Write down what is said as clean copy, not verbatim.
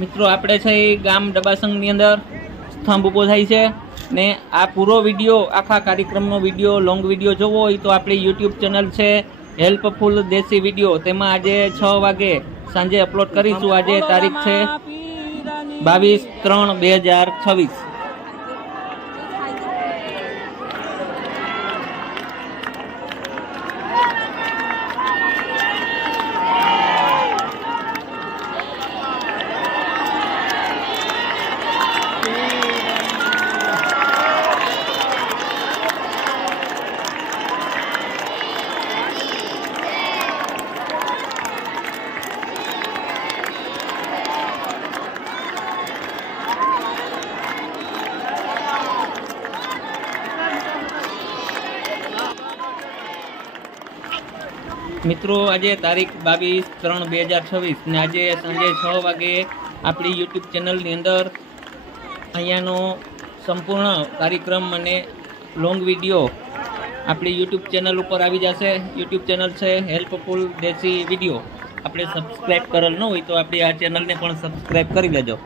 મિત્રો આપણે છે એ ગામ ડબાસંગની અંદર સ્તંભ ઊભો થાય છે ને આ પૂરો વિડીયો આખા કાર્યક્રમનો વિડીયો લોંગ વિડીયો જોવો હોય તો આપણી યુટ્યુબ ચેનલ છે હેલ્પફુલ દેશી વિડીયો, તેમાં આજે 6 વાગે સાંજે અપલોડ કરીશું। આજે તારીખ છે 22/3/2026। મિત્રો આજે તારીખ 22/3/2026 ને આજે સાંજે 6 વાગે આપણી યુટ્યુબ ચેનલની અંદર અહીંયાનો સંપૂર્ણ કાર્યક્રમ અને લોંગ વિડીયો આપણી યુટ્યુબ ચેનલ ઉપર આવી જશે। યુટ્યુબ ચેનલ છે હેલ્પફુલ દેશી વિડીયો। આપણે સબસ્ક્રાઈબ કરેલ ન હોય તો આપણી આ ચેનલને પણ સબસ્ક્રાઈબ કરી લેજો।